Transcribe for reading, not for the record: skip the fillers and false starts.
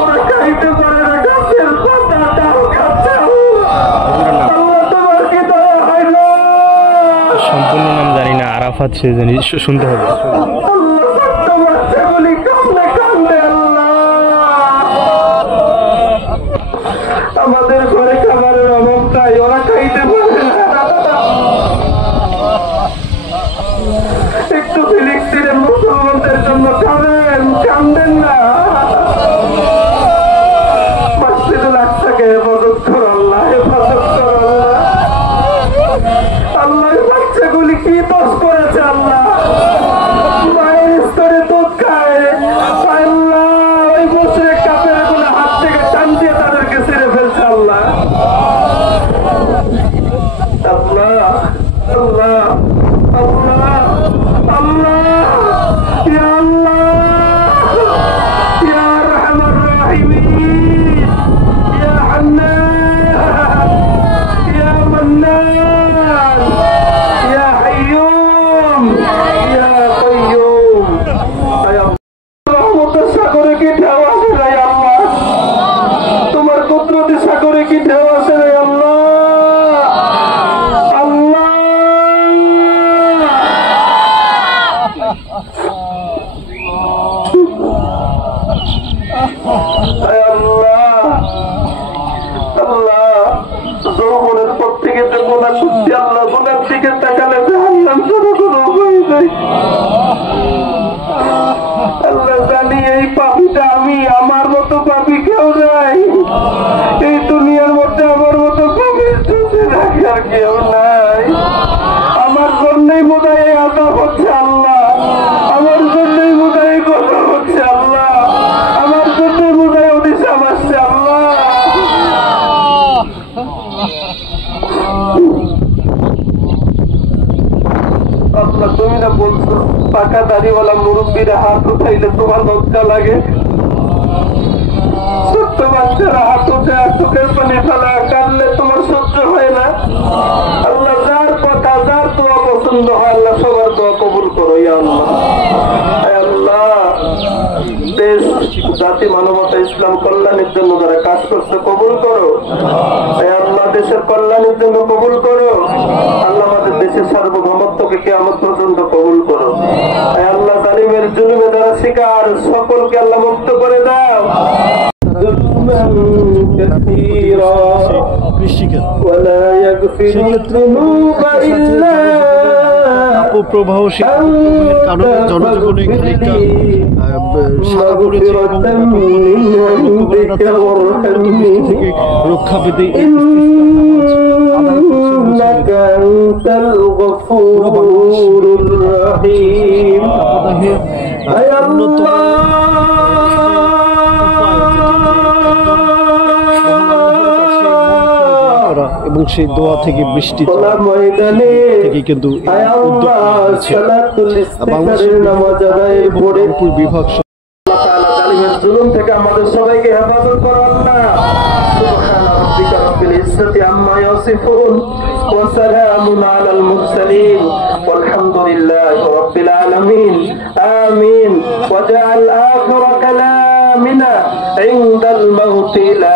ওরা খাইতে পারে না, গাছের পাতা ডাল খাচ্ছে। সম্পূর্ণ নাম জানি না, আরাফাত সে জানি, শুনতে হবে। আমাদের ঘরে খাবারের অভাব নাই, ওরা খাইতে পারে না। একটু ফিলিক্স দিলেন মুসলমানদের জন্য, খাবেন, কান্দেন না। মসজিদুল আকসাকে হেফাজত করো আল্লাহ, হেফাজত করো আল্লাহ। আল্লাহ বাচ্চাগুলি কি দোষ করেছে আল্লাহ? মায়ের স্তরে দুধ খায় আল্লাহ, ওই বছরে কাপের গুলো হাত থেকে টান দিয়ে তাদেরকে ছেড়ে ফেলছে আল্লাহ। আল্লাহ আল্লাহ আল্লাহ আল্লাহ, ইয়া আল্লাহ, ইয়া আরহামার রাহিমিন, ইয়া হান্নান, ইয়া মান্নান, ইয়া হাইয়ুম, ইয়া কাইয়ুম। রহমতের সাগরে কি ঢেউ আসে নাই আল্লাহ? তোমার কুদরতি সাগরে কি ঢেউ আসে নাই আল্লাহ? আল্লাহ আল্লাহ, যৌবনের পর থেকে তো গোনা করছি আল্লাহ, গোনার দিকে তাকালে জাহান্নাম ছাড়া কোনো উপায় নাই আল্লাহ। জানি এই পাপীটা আমি, আমার মতো পাপী কেউ নাই এই দুনিয়ার মধ্যে, আমার মতো পাপীর চোখে রাখার কেউ নাই। আমার জন্যই বোধহয় এই আযাব হচ্ছে আল্লাহ, আমার জন্যই বোধহয় এই কথা হচ্ছে আল্লাহ, আমার জন্যই বোধহয় অভিশাপ আসছে আল্লাহ। আল্লাহ তুমি না বলছো পাকা দাড়িওয়ালা মুরব্বীরা হাত উঠাইলে তোমার লজ্জা লাগে, ছোট্ট বাচ্চারা হাত উঠে আর চোখের পানি ফেলা কাঁদলে তোমার সহ্য হয় না। আল্লাহ যার কথা যার দোয়া পছন্দ হয় আল্লাহ সবার দোয়া কবুল করো ইয়া আল্লাহ। আল্লাহ দেশ জাতি মানবতা ইসলাম কল্যাণের জন্য যারা কাজ করছে কবুল করো আল্লাহ, দেশের কল্যাণের জন্য কবুল করো আল্লাহ, আমাদের দেশের সার্বভৌমত্বকে কিয়ামত পর্যন্ত কবুল করো আল্লাহ। জালিমের জুলুমে যারা শিকার সকলকে আল্লাহ মুক্ত করে দাও। ولا يغفر الذنوب إلا প্রবাহশীল কারণে জনজীবনে খানিকটা সারা পড়েছে থেকে রক্ষা পেতে এবং সেই দোয়া থেকে বৃষ্টি থেকে কিন্তু বাংলাদেশের বিভাগ জুলুম থেকে আমাদের সবাইকে হেফাজত করো আল্লাহ। সুবহানা রাব্বিকা রাব্বিল ইজ্জাতি আম্মা ইয়াসিফুন ওয়া সালামুন আলাল মুরসালিন ওয়ালহামদুলিল্লাহি রাব্বিল আলামিন। আমিন। ওয়া জাআল আখিরা কালামিনা ইনদাল মাউতি লা